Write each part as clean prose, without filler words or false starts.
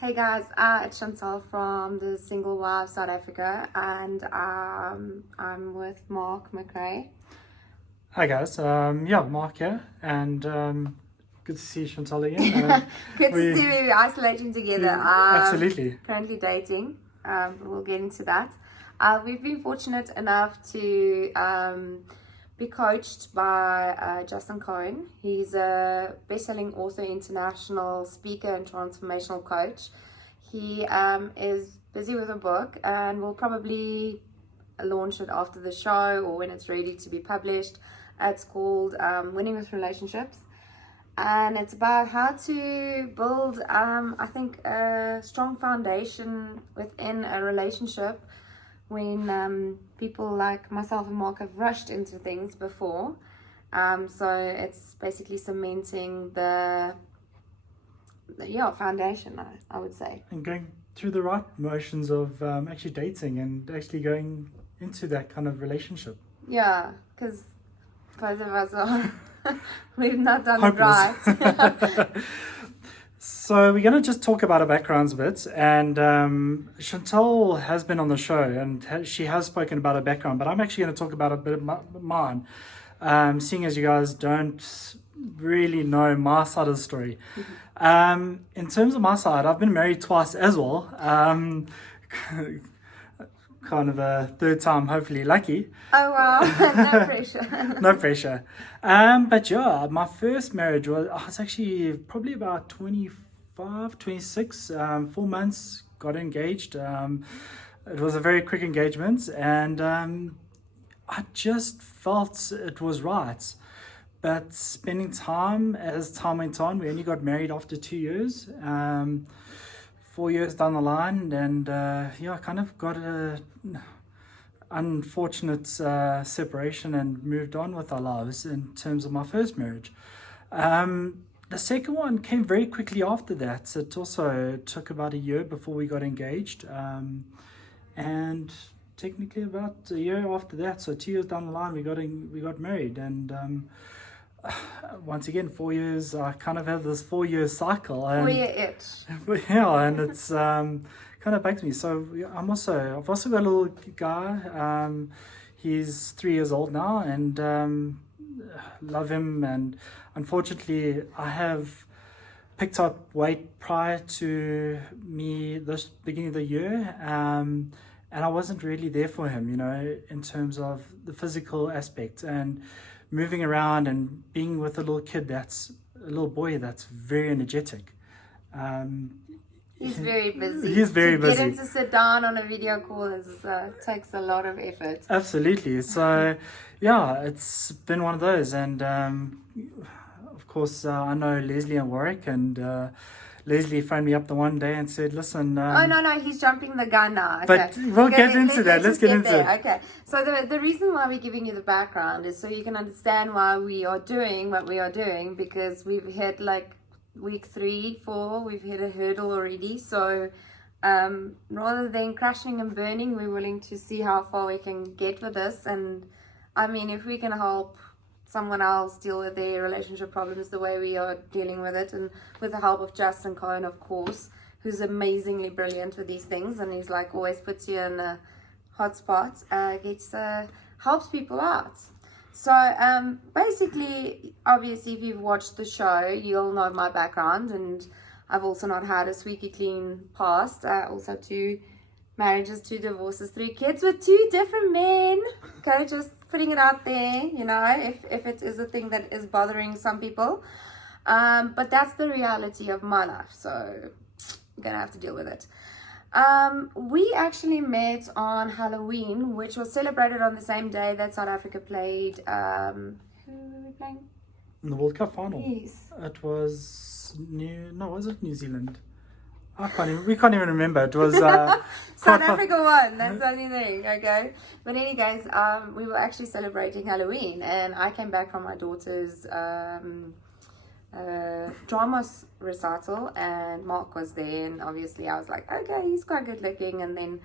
Hey guys, it's Chantal from the Single Wife South Africa, and I'm with Mark McRae. Hi guys, Mark here, and good to see Chantal again. Good to see you isolating together. Absolutely. Currently dating, but we'll get into that. We've been fortunate enough to be coached by Justin Cohen. He's a best-selling author, international speaker, and transformational coach. He is busy with a book, and we'll probably launch it after the show or when it's ready to be published. It's called Winning with Relationships, and it's about how to build, I think, a strong foundation within a relationship when people like myself and Mark have rushed into things before. So it's basically cementing the foundation, I would say. And going through the right motions of actually dating and actually going into that kind of relationship. Yeah, because both of us are, we've not done Hopeless. it right. So we're going to just talk about our backgrounds a bit, and Chantal has been on the show and she has spoken about her background, but I'm actually going to talk about a bit of mine, seeing as you guys don't really know my side of the story. In terms of my side, I've been married twice as well, kind of a third time, hopefully lucky. Oh wow, no pressure. No pressure. But yeah, my first marriage was, I was actually probably about 25, 26, 4 months, got engaged. It was a very quick engagement, and I just felt it was right. But spending time, as time went on, we only got married after 2 years. 4 years down the line, and I kind of got a unfortunate separation and moved on with our lives in terms of my first marriage. The second one came very quickly after that. It also took about a year before we got engaged, and technically about a year after that, so 2 years down the line, we got married. And once again, 4 years, I kind of have this 4-year cycle. And 4-year itch. yeah, and it's kind of bugs me. So I've also got a little guy. He's 3 years old now, and love him. And unfortunately, I have picked up weight prior to me this beginning of the year, and I wasn't really there for him, in terms of the physical aspect and moving around and being with a little boy that's very energetic. He's very busy. He's very busy. To get him to sit down on a video call takes a lot of effort. Absolutely. So, yeah, it's been one of those. And, of course, I know Leslie and Warwick, and Leslie phoned me up the one day and said, listen... oh, no, he's jumping the gun now. Okay. But we'll get into that. Let's get into it. Okay. So the reason why we're giving you the background is so you can understand why we are doing what we are doing, because we've hit like week 3, 4, we've hit a hurdle already. So rather than crashing and burning, we're willing to see how far we can get with this. And I mean, if we can help someone else deal with their relationship problems the way we are dealing with it, and with the help of Justin Cohen, of course, who's amazingly brilliant with these things, and he's like always puts you in a hot spot, helps people out. So basically, obviously, if you've watched the show, you'll know my background, and I've also not had a squeaky clean past. Also 2 marriages, 2 divorces, 3 kids with 2 different men. Okay, just putting it out there, if it is a thing that is bothering some people. But that's the reality of my life, so I'm gonna have to deal with it. We actually met on Halloween, which was celebrated on the same day that South Africa played. Who were we playing? In the World Cup final. Yes. It was was it New Zealand? We can't even remember. It was South Africa won. That's the only thing. Okay. But anyways, we were actually celebrating Halloween, and I came back from my daughter's drama recital, and Mark was there, and obviously I was like, okay, he's quite good looking. And then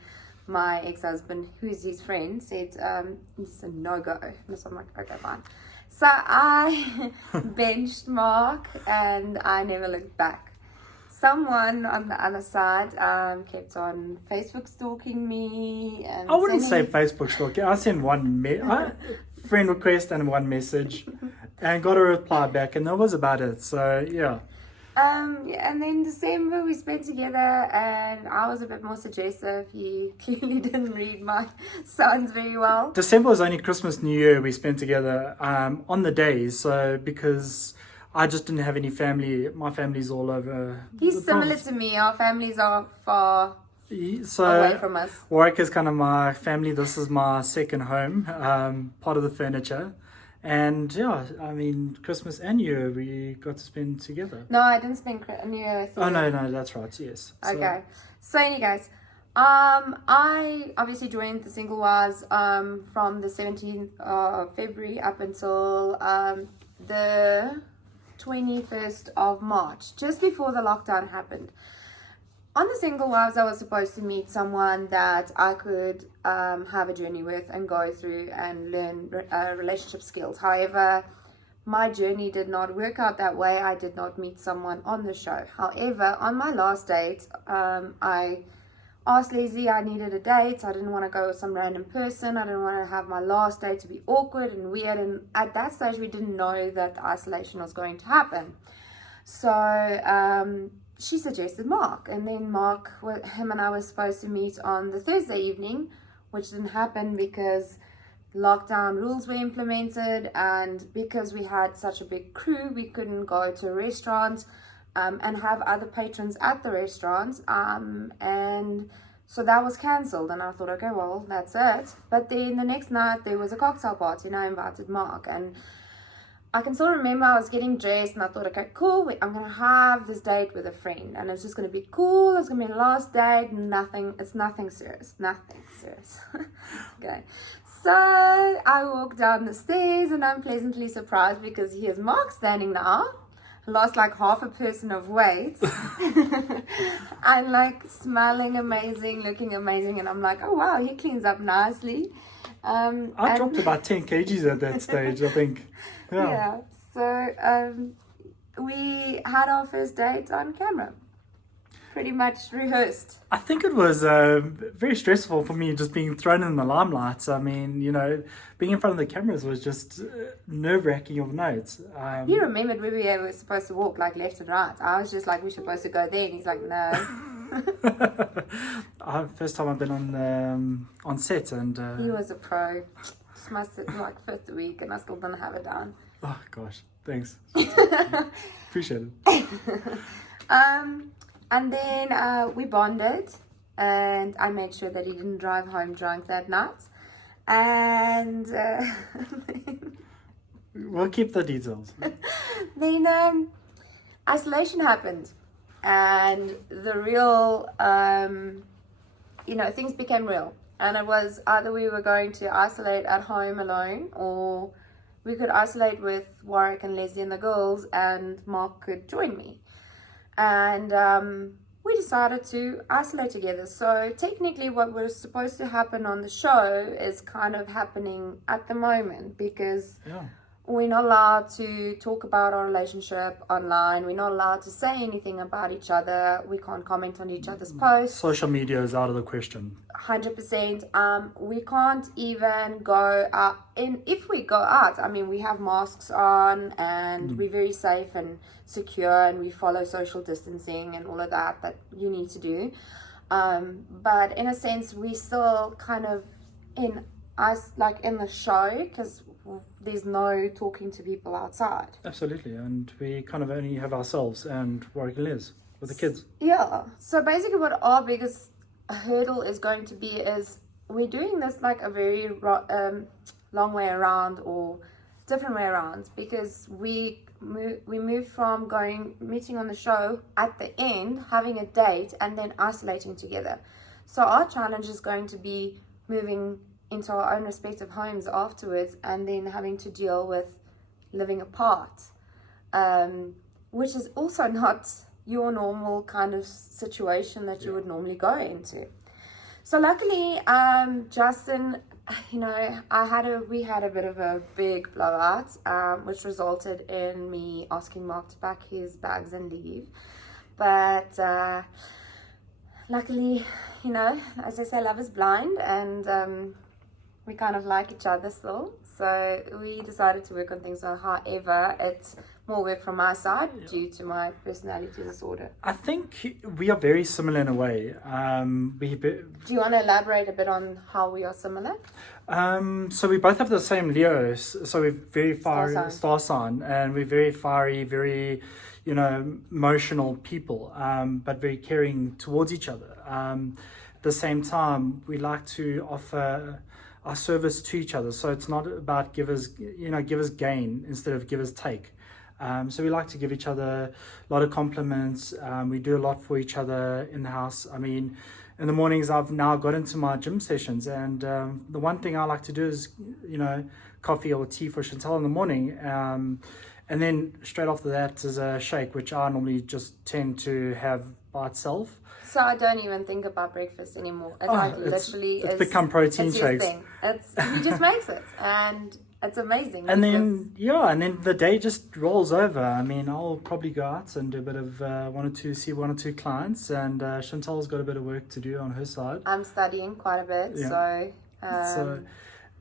my ex-husband, who's his friend, said he's a no-go. So I'm like, okay, fine. So I benched Mark, and I never looked back. someone on the other side kept on Facebook stalking me. And I wouldn't say sending- Facebook stalking. I sent one friend request and one message, and got a reply back, and that was about it. So yeah. And then December we spent together, and I was a bit more suggestive. He clearly didn't read my signs very well. December was only Christmas, New Year we spent together on the days. So because I just didn't have any family. My family's all over. He's the similar province. to me. Our families are far away So from us. Warwick is kind of my family. This is my second home, part of the furniture. And yeah, I mean, Christmas and New Year we got to spend together. No, I didn't spend New Year with you. Oh, no, that's right, yes. So- Okay. So anyway, guys, I obviously joined the Single Wives from the 17th of February up until the 21st of March, just before the lockdown happened. On the Single Wives, I was supposed to meet someone that I could have a journey with and go through and learn relationship skills. However, my journey did not work out that way. I did not meet someone on the show. However, on my last date, I asked Leslie I needed a date. I didn't want to go with some random person. I didn't want to have my last date to be awkward and weird. And at that stage, we didn't know that the isolation was going to happen. So she suggested Mark. And then Mark, him and I were supposed to meet on the Thursday evening, which didn't happen because lockdown rules were implemented, and because we had such a big crew, we couldn't go to a restaurant and have other patrons at the restaurant, and so that was cancelled. And I thought, okay, well, that's it. But then the next night there was a cocktail party and I invited Mark, and I can still remember I was getting dressed and I thought, okay, cool, I'm going to have this date with a friend and it's just going to be cool. It's going to be a last date. It's nothing serious. Okay. So I walk down the stairs and I'm pleasantly surprised because here's Mark standing now. Lost like half a person of weight. I'm like smelling amazing, looking amazing. And I'm like, oh wow, he cleans up nicely. I dropped about 10 kgs at that stage, I think. Yeah. So we had our first date on camera. Pretty much rehearsed. I think it was very stressful for me just being thrown in the limelight. I mean, you know, being in front of the cameras was just nerve-wracking of notes. He remembered where we were supposed to walk, like left and right. I was just like, we're supposed to go there. And he's like, no. First time I've been on set, and He was a pro. Just must have like fifth week and I still didn't have it down. oh gosh, thanks. Appreciate it. And then we bonded, and I made sure that he didn't drive home drunk that night. And We'll keep the details. then isolation happened, and the real, things became real. And it was either we were going to isolate at home alone, or we could isolate with Warwick and Leslie and the girls, and Mark could join me. And we decided to isolate together. So technically what was supposed to happen on the show is kind of happening at the moment, because Yeah. we're not allowed to talk about our relationship online. We're not allowed to say anything about each other. We can't comment on each other's posts. Social media is out of the question. 100%. We can't even go out. And if we go out, I mean, we have masks on and we're very safe and secure, and we follow social distancing and all of that you need to do. But in a sense, we still kind of in the show, because there's no talking to people outside. Absolutely, and we kind of only have ourselves and Warwick and Les with the kids. Yeah. So basically what our biggest hurdle is going to be is we're doing this like a very long way around, or different way around, because we moved from meeting on the show at the end, having a date, and then isolating together. So our challenge is going to be moving into our own respective homes afterwards, and then having to deal with living apart, which is also not your normal kind of situation that you would normally go into. So luckily, Justin, we had a bit of a big blowout, which resulted in me asking Mark to pack his bags and leave. but luckily, you know, as I say, love is blind, and we kind of like each other still. So we decided to work on things. However, it's more work from my side due to my personality disorder. I think we are very similar in a way. Do you want to elaborate a bit on how we are similar? So we both have the same Leo. So we're very fiery, star sign, and we're very fiery, very, you know, emotional people, but very caring towards each other. At the same time, we like to offer our service to each other. So it's not about givers gain instead of givers take. So we like to give each other a lot of compliments. We do a lot for each other in the house. I mean, in the mornings, I've now got into my gym sessions, and the one thing I like to do is, you know, coffee or tea for Chantal in the morning. And then straight after that is a shake, which I normally just tend to have by itself. So I don't even think about breakfast anymore. It's become protein shakes. He just makes it, and it's amazing. And then the day just rolls over. I mean, I'll probably go out and do a bit of one or two clients, and Chantal's got a bit of work to do on her side. I'm studying quite a bit,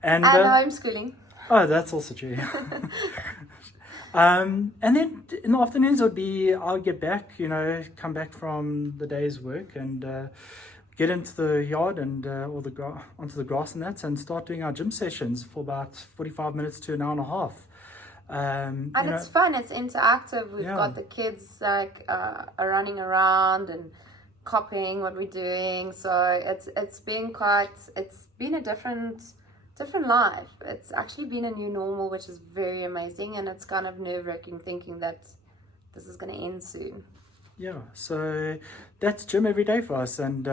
and homeschooling. Oh, that's also true. And then in the afternoons I'll get back, you know, come back from the day's work and get into the yard and onto the grass and start doing our gym sessions for about 45 minutes to an hour and a half. And it's fun, it's interactive. We've got the kids are running around and copying what we're doing. So it's been a different life. It's actually been a new normal, which is very amazing, and it's kind of nerve-wracking thinking that this is going to end soon. Yeah, so that's gym every day for us, and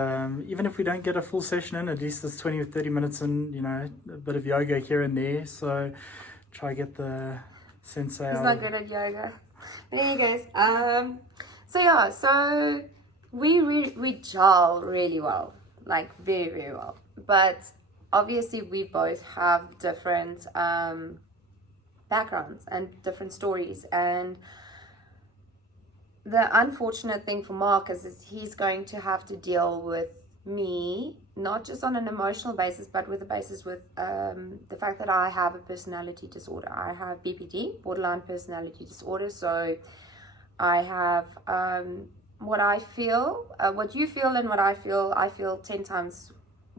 even if we don't get a full session in, at least it's 20 or 30 minutes in, you know, a bit of yoga here and there, so try to get the sensei He's not good at yoga. But anyways, so we gel really well, like very, very well, but obviously we both have different backgrounds and different stories, and the unfortunate thing for Mark is he's going to have to deal with me, not just on an emotional basis, but with the basis with the fact that I have a personality disorder. I have BPD, borderline personality disorder. So I have what I feel, what you feel and what I feel 10 times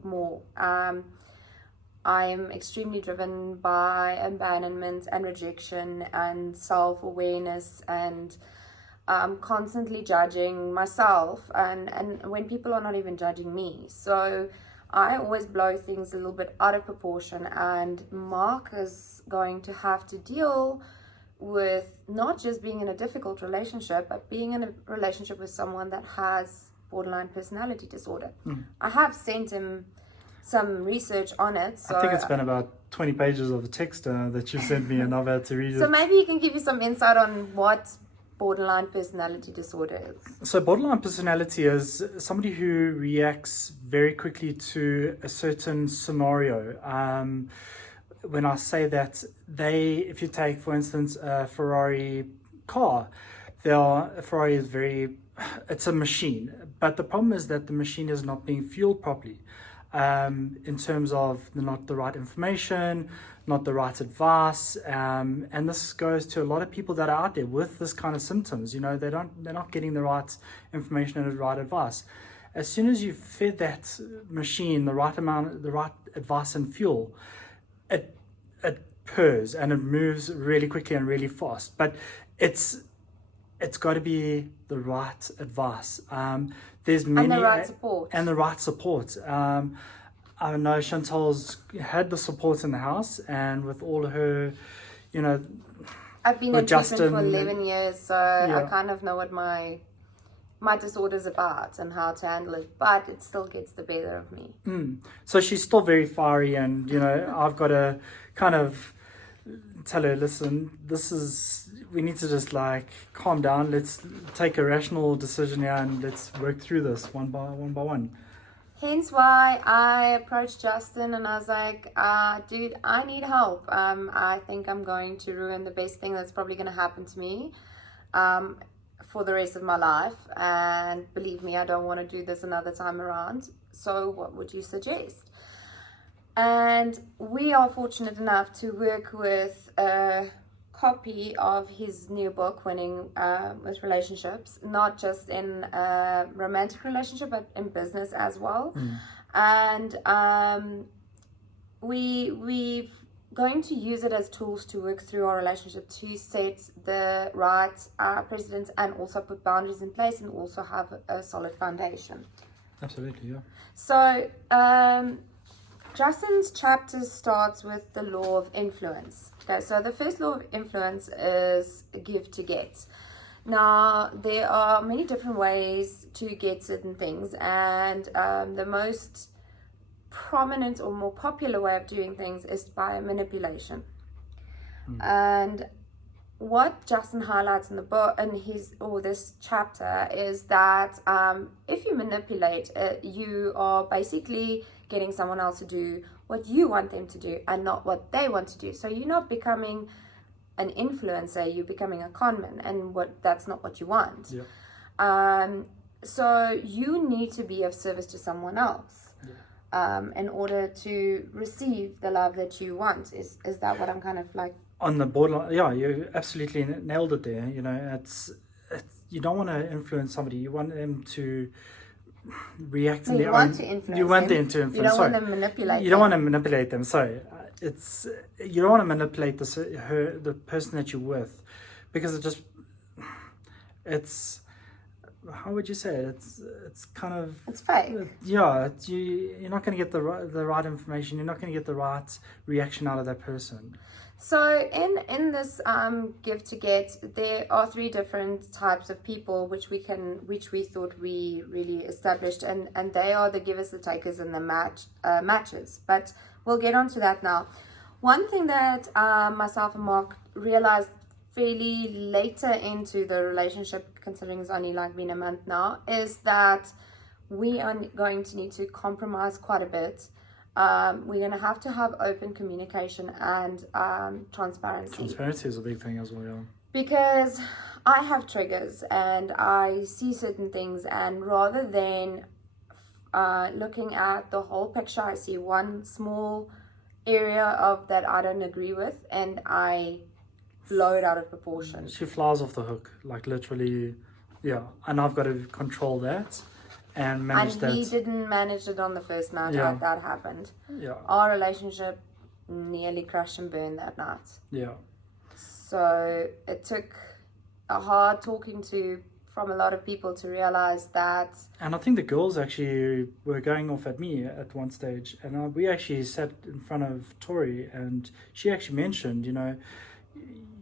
more. I am extremely driven by abandonment and rejection and self-awareness, and constantly judging myself and when people are not even judging me. So I always blow things a little bit out of proportion, and Mark is going to have to deal with not just being in a difficult relationship, but being in a relationship with someone that has borderline personality disorder. I have sent him some research on it. So I think it's been about 20 pages of the text that you sent me, and I've had to read it. So maybe you can give you some insight on what borderline personality disorder is. So borderline personality is somebody who reacts very quickly to a certain scenario. When I say that, if you take, for instance, a Ferrari car, a Ferrari is it's a machine, but the problem is that the machine is not being fueled properly. In terms of not the right information, not the right advice, and this goes to a lot of people that are out there with this kind of symptoms. You know, they're not getting the right information and the right advice. As soon as you fed that machine the right amount, the right advice and fuel, it purrs and it moves really quickly and really fast. But it's got to be the right advice. There's many, and the right support. I know Chantal's had the support in the house, and with all her, you know, I've been in treatment for 11 years, so I kind of know what my disorder's about and how to handle it, but it still gets the better of me. So she's still very fiery, and you know, I've got to kind of tell her, listen, we need to just like calm down, let's take a rational decision here and let's work through this one by one. Hence why I approached Justin and I was like, dude, I need help. I think I'm going to ruin the best thing that's probably going to happen to me. for the rest of my life, and believe me, I don't want to do this another time around. So what would you suggest? And we are fortunate enough to work with a copy of his new book, Winning with Relationships, not just in a romantic relationship, but in business as well. And we've going to use it as tools to work through our relationship, to set the right precedents, and also put boundaries in place, and also have a solid foundation. Absolutely, yeah. So Justin's chapter starts with the law of influence. Okay, so the first law of influence is give to get. Now, there are many different ways to get certain things, and the most prominent or more popular way of doing things is by manipulation. And what Justin highlights in the book, in this chapter, is that if you manipulate, you are basically getting someone else to do what you want them to do and not what they want to do. So you're not becoming an influencer, you're becoming a conman, and that's not what you want. So you need to be of service to someone else in order to receive the love that you want. Is that what I'm kind of like on the borderline? Yeah, you absolutely nailed it there. You know, it's you don't want to influence somebody. You want them to react in their own. You want them to influence. You don't want to manipulate. You don't want to manipulate them. So you don't want to manipulate the person that you're with, because it's how would you say it? It's kind of, it's fake. Yeah, you're not going to get the right information. You're not going to get the right reaction out of that person. So in this give to get, there are 3 different types of people which we thought we really established, and they are the givers, the takers, and the matches. But we'll get on to that now. One thing that myself and Mark realized fairly later into the relationship, considering it's only like been a month now, is that we are going to need to compromise quite a bit. We're going to have open communication and transparency. Transparency is a big thing as well, yeah. Because I have triggers and I see certain things, and rather than looking at the whole picture, I see one small area of that I don't agree with, and I blow it out of proportion. She flies off the hook, like literally, yeah. And I've got to control that and manage that. And he didn't manage it on the first night that happened. Yeah. Our relationship nearly crashed and burned that night. Yeah. So it took a hard talking to from a lot of people to realize that. And I think the girls actually were going off at me at one stage, and we actually sat in front of Tori, and she actually mentioned, you know,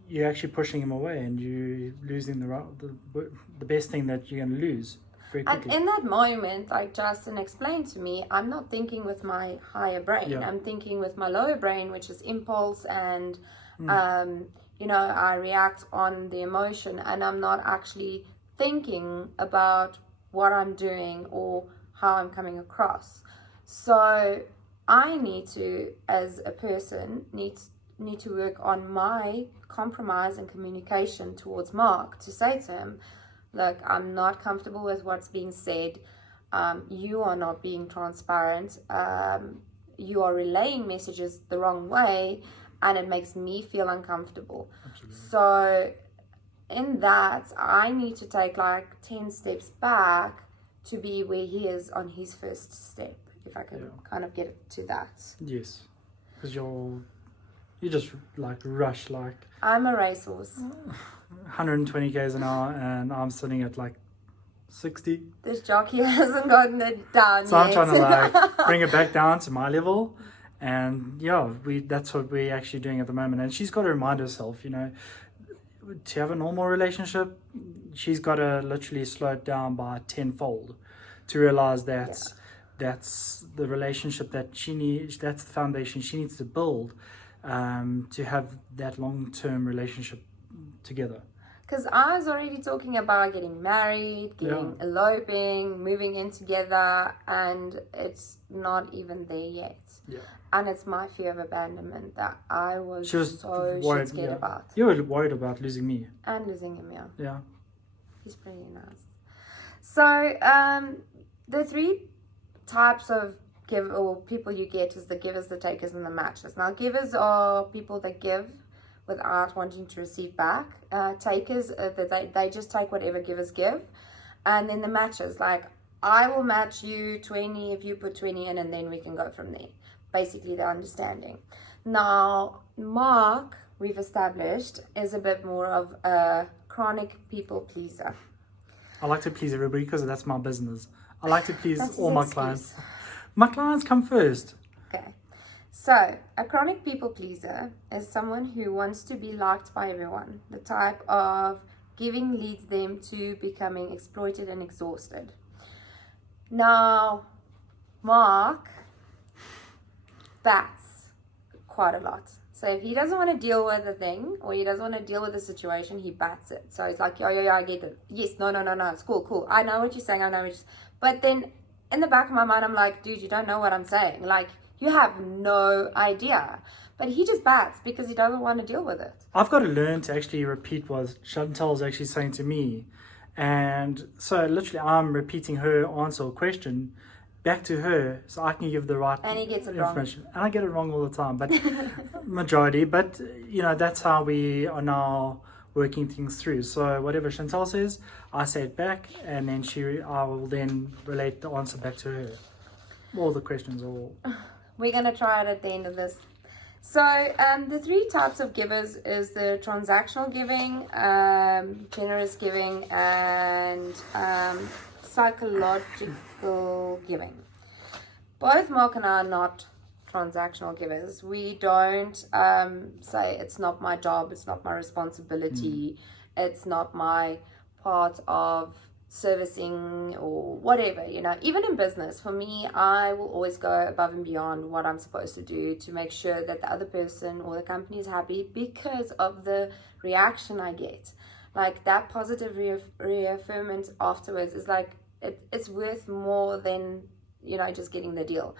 you're actually pushing him away, and you're losing the best thing that you're going to lose very quickly. And in that moment, like Justin explained to me, I'm not thinking with my higher brain. Yeah. I'm thinking with my lower brain, which is impulse, and you know, I react on the emotion, and I'm not actually thinking about what I'm doing or how I'm coming across. So I need to, as a person, need to work on my compromise and communication towards Mark, to say to him, look, I'm not comfortable with what's being said. You are not being transparent. You are relaying messages the wrong way, and it makes me feel uncomfortable. Absolutely. So in that, I need to take like 10 steps back to be where he is on his first step, if I can kind of get it to that. Yes, because you just like rush, like I'm a racehorse. 120 k's an hour, and I'm sitting at like 60. This jockey hasn't gotten it down So yet. I'm trying to like bring it back down to my level, and yeah, that's what we're actually doing at the moment. And she's got to remind herself, you know, to have a normal relationship, she's got to literally slow it down by tenfold to realize that that's the relationship that she needs, that's the foundation she needs to build to have that long-term relationship together. Because I was already talking about getting married, eloping, moving in together, and it's not even there yet. Yeah. And it's my fear of abandonment that I was so worried, scared about. You were worried about losing me. And losing him, Yeah. He's pretty nice. So the three types of people you get is the givers, the takers, and the matchers. Now, givers are people that give without wanting to receive back. Takers, they just take whatever givers give. And then the matchers, like, I will match you 20 if you put 20 in, and then we can go from there. Basically, the understanding. Now, Mark, we've established, is a bit more of a chronic people pleaser. I like to please everybody because that's my business. I like to please That's all his my excuse. clients. My clients come first. Okay. So, a chronic people pleaser is someone who wants to be liked by everyone. The type of giving leads them to becoming exploited and exhausted. Now, Mark bats quite a lot. So if he doesn't want to deal with a thing, or he doesn't want to deal with a situation, he bats it. So he's like, yeah, I get it. Yes, no, it's cool. I know what you're saying, But then in the back of my mind, I'm like, dude, you don't know what I'm saying. Like, you have no idea. But he just bats because he doesn't want to deal with it. I've got to learn to actually repeat what Chantal's actually saying to me. And so literally I'm repeating her answer or question back to her so I can give the right And he gets it information. Wrong. And I get it wrong all the time, but majority. But, that's how we are now working things through. So whatever Chantal says, I say it back, and then I will then relate the answer back to her. All the questions. We're going to try it at the end of this. So the three types of givers is the transactional giving, generous giving, and psychological giving. Both Mark and I are not transactional givers. We don't say it's not my job, it's not my responsibility, it's not my part of servicing or whatever, even in business. For me, I will always go above and beyond what I'm supposed to do to make sure that the other person or the company is happy because of the reaction I get. Like, that positive reaffirmation afterwards is like, it's worth more than just getting the deal.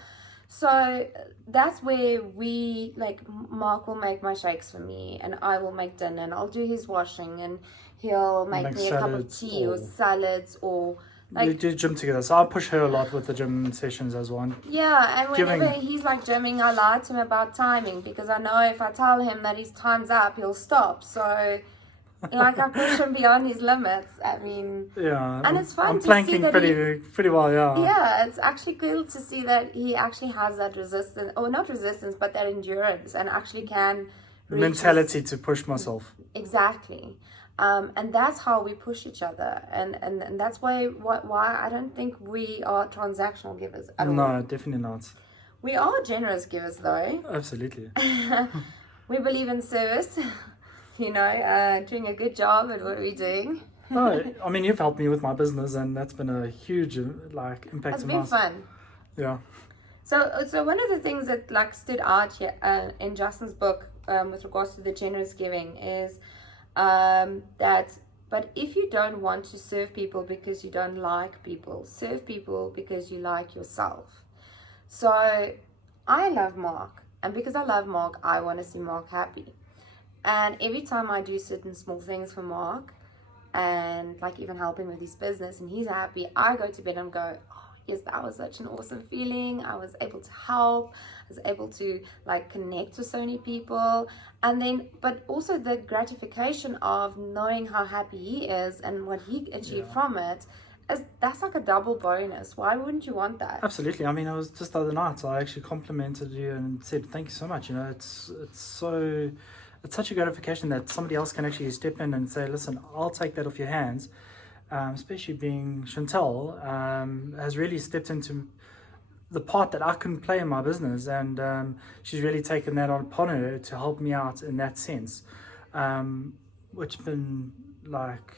So that's where we, like, Mark will make my shakes for me, and I will make dinner, and I'll do his washing, and he'll make me a cup of tea or salads, or like, we do gym together, so I push her a lot with the gym sessions as well. Yeah, and whenever he's like gymming, I lie to him about timing, because I know if I tell him that his time's up, he'll stop. So like, I push him beyond his limits. I mean, yeah, and it's fun. I'm to planking see that pretty well. Yeah, it's actually cool to see that he actually has that resistance, or not resistance, but that endurance, and actually can the mentality to push myself. Exactly. And that's how we push each other, and that's why I don't think we are transactional givers at all. No, definitely not. We are generous givers, though. Absolutely. We believe in service. Doing a good job at what we're doing. No, I mean, you've helped me with my business, and that's been a huge impact. It's been fun. Yeah. So one of the things that stood out here in Justin's book with regards to the generous giving is that, but if you don't want to serve people because you don't like people, serve people because you like yourself. So I love Mark, and because I love Mark, I want to see Mark happy. And every time I do certain small things for Mark, and like even helping with his business, and he's happy, I go to bed and go, oh, yes, that was such an awesome feeling. I was able to help. I was able to connect with so many people. And then, but also the gratification of knowing how happy he is and what he achieved from it, that's like a double bonus. Why wouldn't you want that? Absolutely. I mean, it was just the other night, I actually complimented you and said, thank you so much. It's such a gratification that somebody else can actually step in and say, listen, I'll take that off your hands. Especially being Chantal has really stepped into the part that I couldn't play in my business, and she's really taken that upon her to help me out in that sense, which has been like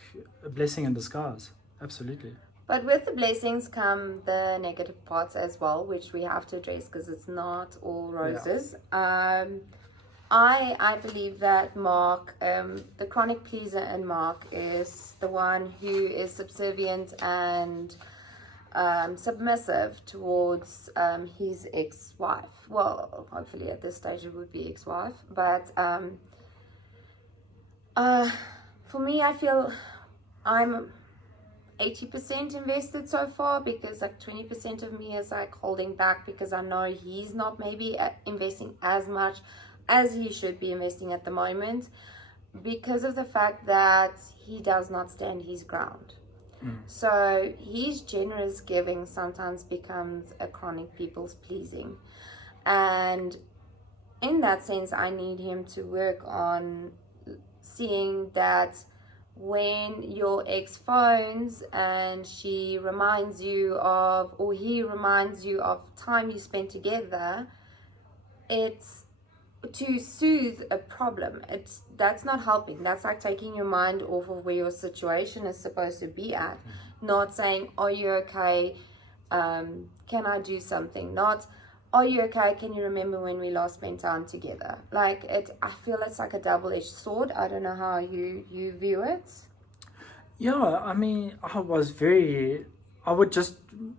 a blessing in disguise. Absolutely. But with the blessings come the negative parts as well, which we have to address because it's not all roses. Yeah. I believe that Mark, the chronic pleaser in Mark, is the one who is subservient and submissive towards his ex-wife. Well, hopefully at this stage it would be ex-wife. But for me, I feel I'm 80% invested so far, because like 20% of me is like holding back because I know he's not maybe investing as much as he should be investing at the moment, because of the fact that he does not stand his ground. So his generous giving sometimes becomes a chronic people's pleasing, and in that sense I need him to work on seeing that when your ex phones and she reminds you of, or he reminds you of time you spent together, it's to soothe a problem. That's not helping. That's like taking your mind off of where your situation is supposed to be at. Not saying, are you okay, can I do something? Not, are you okay, can you remember when we last spent time together? Like I feel it's like a double-edged sword. I don't know how you view it. Yeah, I mean, I would just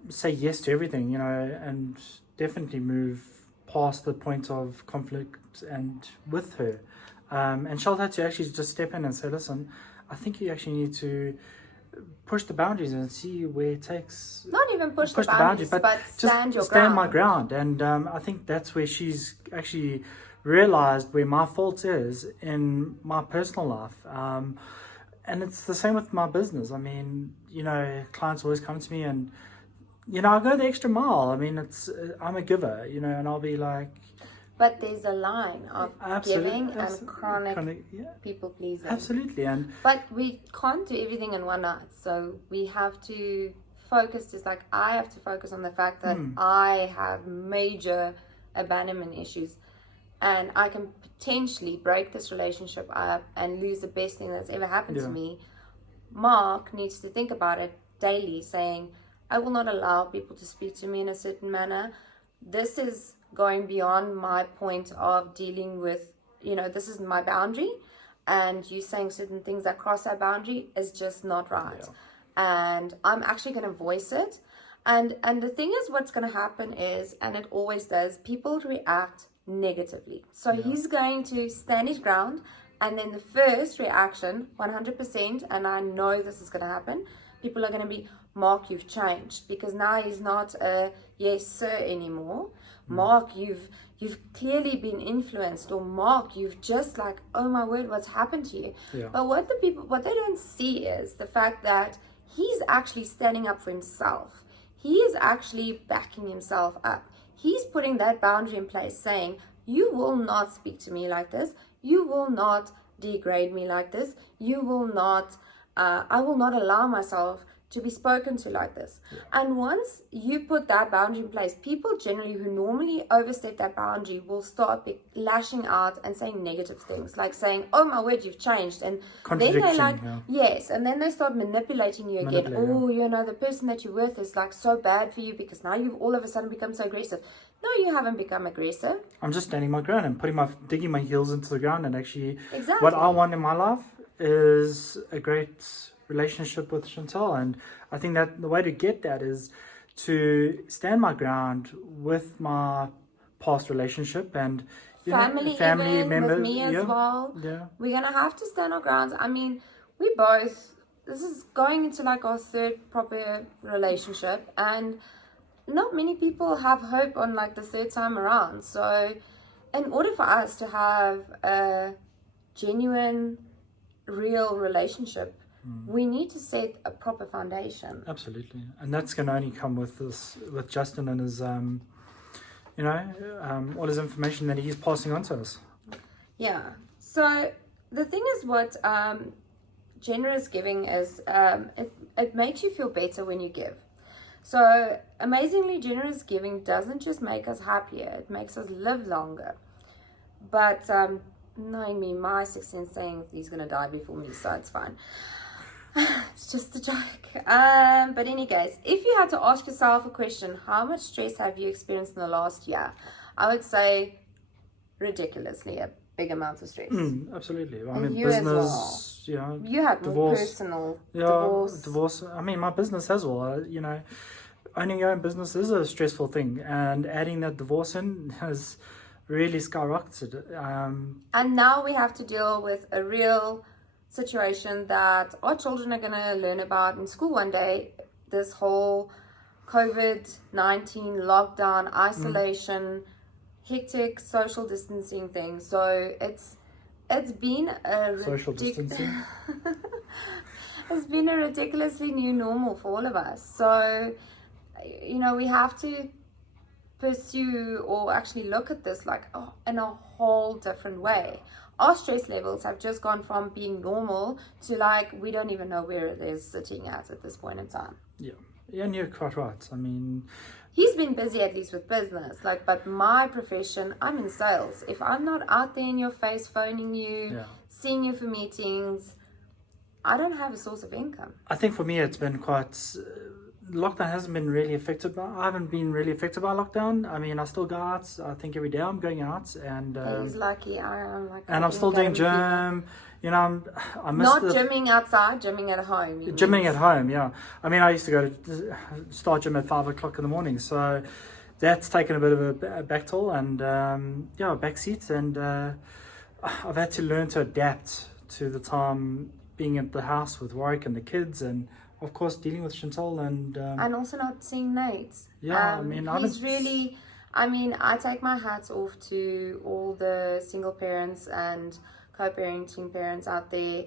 say yes to everything, and definitely move past the point of conflict and with her. And Charlotte had to actually just step in and say, listen, I think you actually need to push the boundaries and see where it takes. Not even push the boundaries, but stand your ground. Stand my ground. And I think that's where she's actually realized where my fault is in my personal life. And it's the same with my business. I mean, clients always come to me and, I go the extra mile. I mean, I'm a giver, and I'll be like. But there's a line of giving and chronic people pleasing. Absolutely. But we can't do everything in one night. So we have to focus. Just like I have to focus on the fact that I have major abandonment issues. And I can potentially break this relationship up and lose the best thing that's ever happened to me. Mark needs to think about it daily, saying, I will not allow people to speak to me in a certain manner. This is going beyond my point of dealing with, this is my boundary. And you saying certain things that cross that boundary is just not right. And I'm actually going to voice it. And the thing is, what's going to happen is, and it always does, people react negatively. So he's going to stand his ground, and then the first reaction, 100%, and I know this is going to happen, people are going to be, Mark, you've changed, because now he's not a yes sir anymore. Mark, you've clearly been influenced, or Mark, you've just like, oh my word, what's happened to you? But what they don't see is the fact that he's actually standing up for himself. He is actually backing himself up. He's putting that boundary in place, saying, you will not speak to me like this. You will not degrade me like this. You will not, I will not allow myself to be spoken to like this. And once you put that boundary in place, people generally who normally overstep that boundary will start lashing out and saying negative things, like saying, oh my word, you've changed. And then they're like, yes. And then they start manipulating you again. Oh, the person that you're with is like so bad for you because now you've all of a sudden become so aggressive. No, you haven't become aggressive. I'm just standing my ground and digging my heels into the ground, and actually what I want in my life is a great relationship with Chantal. And I think that the way to get that is to stand my ground with my past relationship and family members with me as well. We're gonna have to stand our grounds. I mean, this is going into like our third proper relationship, and not many people have hope on like the third time around. So in order for us to have a genuine, real relationship, we need to set a proper foundation. Absolutely. And that's going to only come with Justin and his, all his information that he's passing on to us. Yeah. So the thing is, what generous giving is, it makes you feel better when you give. So amazingly, generous giving doesn't just make us happier, it makes us live longer. But knowing me, my sixth sense saying he's going to die before me, so it's fine. It's just a joke. But anyways, if you had to ask yourself a question, how much stress have you experienced in the last year? I would say ridiculously a big amount of stress. Absolutely. I And mean, you business, as well. You had divorce, personal divorce. I mean, my business as well. Owning your own business is a stressful thing, and adding that divorce in has really skyrocketed. And now we have to deal with a real situation that our children are going to learn about in school one day, this whole COVID-19 lockdown, isolation, hectic social distancing thing. So it's been a Social distancing. it's been a ridiculously new normal for all of us. So, you know, we have to pursue or actually look at this like in a whole different way. Our stress levels have just gone from being normal to like we don't even know where it is sitting at this point in time. Yeah, and you're quite right. I mean, he's been busy at least with business, like, but my profession, I'm in sales. If I'm not out there in your face phoning you, seeing you for meetings, I don't have a source of income. I think for me it's been quite lockdown hasn't been really affected by. I haven't been really affected by lockdown. I mean, I still go out. I think every day I'm going out, and he's lucky. I'm like, and I'm still doing gym. You know, I miss not gymming outside, gymming at home. Gymming at home, yeah. I mean, I used to go to start gym at 5 o'clock in the morning, so that's taken a bit of a back toll and a back seat, and I've had to learn to adapt to the time being at the house with work and the kids, and of course dealing with Chantal and also not seeing Nate. Yeah, I mean, he's really. I mean, I take my hats off to all the single parents and co-parenting parents out there.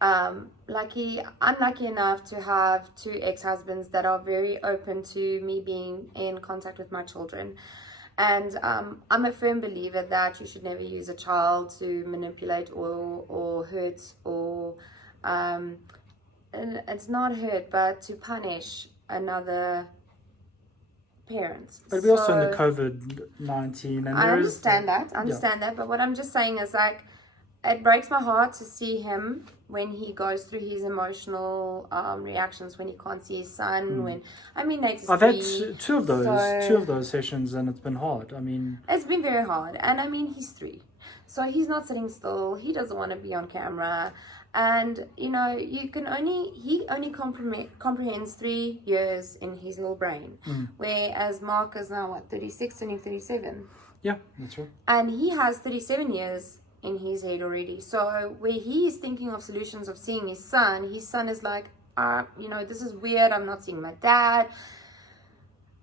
I'm lucky enough to have 2 ex-husbands that are very open to me being in contact with my children. And I'm a firm believer that you should never use a child to manipulate or hurt or and it's not hurt, but to punish another parent. But we're also in the COVID-19, and I understand that. But what I'm just saying is, like, it breaks my heart to see him when he goes through his emotional reactions when he can't see his son. When Nate is I've free, had two of those sessions, and it's been hard. I mean, it's been very hard, and I mean, he's 3, so he's not sitting still. He doesn't want to be on camera. And you know, he only comprehends 3 years in his little brain, whereas Mark is now 36 and 37. Yeah, that's right. And he has 37 years in his head already. So where he is thinking of solutions of seeing his son is like, this is weird. I'm not seeing my dad.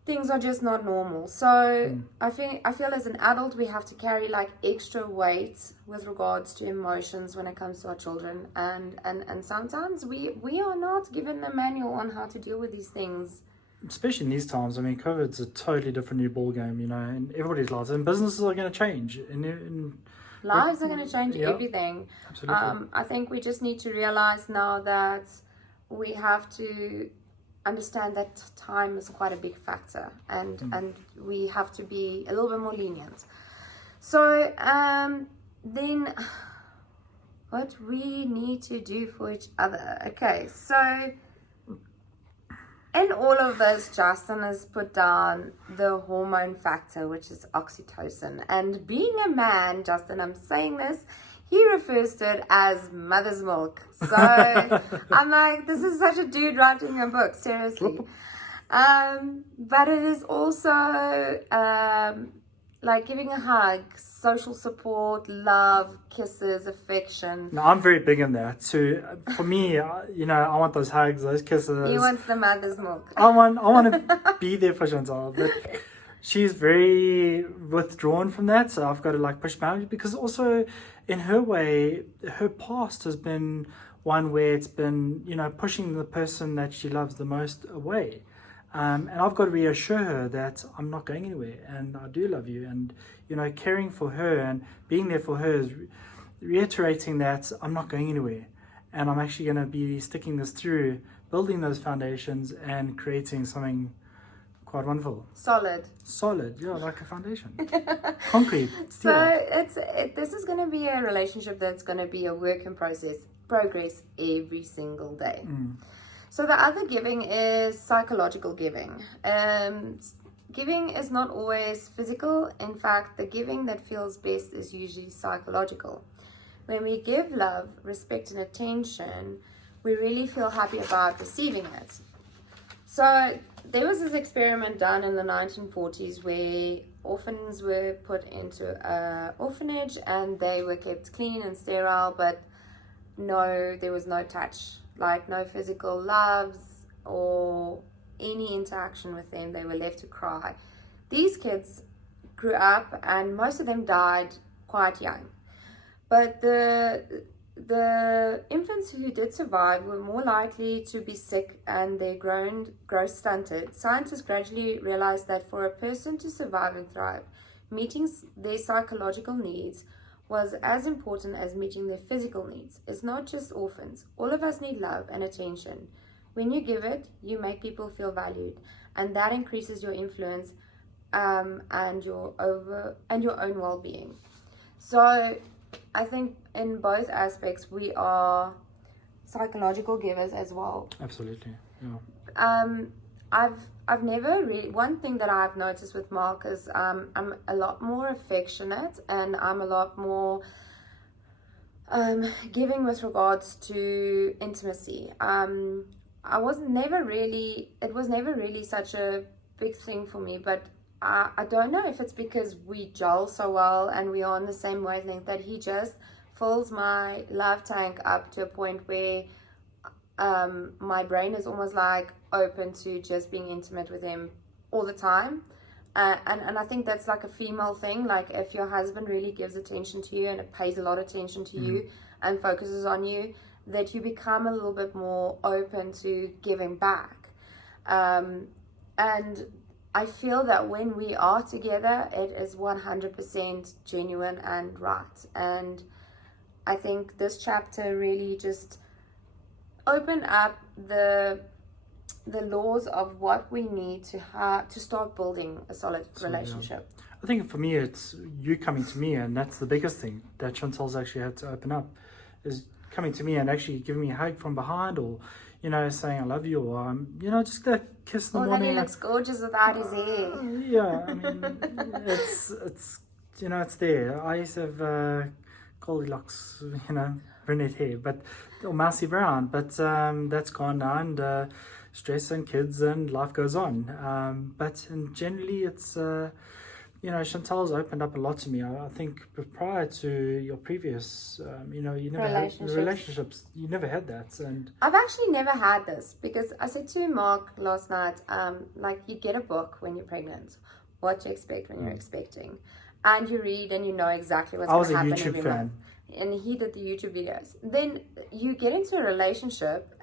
Things are just not normal. So I feel as an adult we have to carry like extra weight with regards to emotions when it comes to our children, and sometimes we are not given a manual on how to deal with these things. Especially in these times. I mean, COVID's a totally different new ball game, you know, and everybody's lives and businesses are going to change. Lives are going to change everything. Absolutely. I think we just need to realize now that we have to understand that time is quite a big factor, and we have to be a little bit more lenient. So then what we need to do for each other. Okay, so in all of this, Justin has put down the hormone factor, which is oxytocin. And being a man, Justin, I'm saying this, he refers to it as mother's milk. So I'm like, this is such a dude writing a book, seriously. But it is also like giving a hug, social support, love, kisses, affection. No, I'm very big in that. So for me, I want those hugs, those kisses. He wants the mother's milk. I want to be there for Chantal, but she's very withdrawn from that. So I've got to like push boundaries, because also in her way, her past has been one where it's been, pushing the person that she loves the most away. And I've got to reassure her that I'm not going anywhere and I do love you. And, caring for her and being there for her is reiterating that I'm not going anywhere. And I'm actually going to be sticking this through, building those foundations and creating something quite wonderful. Solid, yeah, like a foundation. Concrete. So this is going to be a relationship that's going to be a work in progress every single day. So the other giving is psychological giving. Giving is not always physical. In fact, the giving that feels best is usually psychological. When we give love, respect, and attention, we really feel happy about receiving it. So there was this experiment done in the 1940s where orphans were put into an orphanage and they were kept clean and sterile, but there was no touch, like no physical loves or any interaction with them. They were left to cry. These kids grew up and most of them died quite young. But the infants who did survive were more likely to be sick and their growth stunted. Scientists gradually realized that for a person to survive and thrive, meeting their psychological needs was as important as meeting their physical needs. It's not just orphans. All of us need love and attention. When you give it, you make people feel valued, and that increases your influence and your own well-being. So I think in both aspects we are psychological givers as well. Absolutely. Yeah. I've never really, one thing that I've noticed with Mark is I'm a lot more affectionate and I'm a lot more giving with regards to intimacy. It was never really such a big thing for me, but I don't know if it's because we gel so well and we are on the same wavelength that he just fills my love tank up to a point where my brain is almost like open to just being intimate with him all the time. And I think that's like a female thing. Like if your husband really gives attention to you and it pays a lot of attention to you and focuses on you, that you become a little bit more open to giving back. And I feel that when we are together, it is 100% genuine and right. And I think this chapter really just opened up the laws of what we need to start building a solid relationship. Yeah. I think for me, it's you coming to me, and that's the biggest thing that Chantal's actually had to open up, is coming to me and actually giving me a hug from behind, or saying I love you, or just that kiss in the morning. That he looks gorgeous without his hair. Yeah, I mean, it's it's there. I used to have Goldilocks, brunette hair, or mousy brown, but that's gone now, and stress and kids and life goes on. But generally, it's Chantal's opened up a lot to me. I think prior to your previous, you never had relationships. You never had that, and I've actually never had this, because I said to Mark last night, like you get a book when you're pregnant, what to expect when you're expecting, and you read and you know exactly what's going to happen every month. And he did the YouTube videos. Then you get into a relationship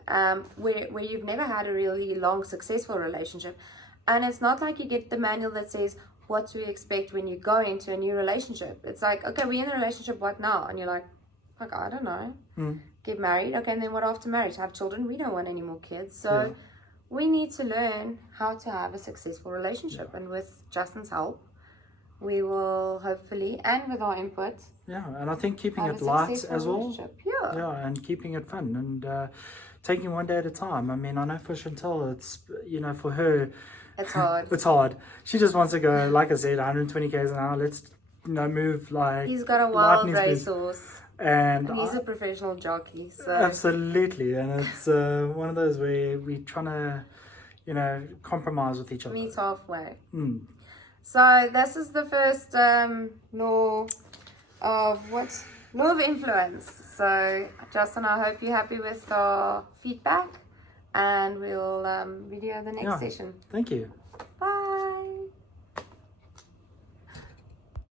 where you've never had a really long, successful relationship, and it's not like you get the manual that says what to expect when you go into a new relationship. It's like, okay, we're in a relationship, what now? And you're like, fuck, I don't know. Get married, okay, and then what after marriage? Have children? We don't want any more kids. So we need to learn how to have a successful relationship, and with Justin's help, we will hopefully, and with our input, and I think keeping it light as well, and keeping it fun, and taking one day at a time. I mean, I know for Chantal, it's for her, it's hard. It's hard. She just wants to go, like I said, 120 k's an hour. Let's move like. He's got a wild racehorse, and he's a professional jockey. So absolutely, and it's one of those where we're trying to, compromise with each other. Meet halfway. So this is the first law of influence. So Justin, I hope you're happy with our feedback, and we'll video the next session. Thank you. Bye.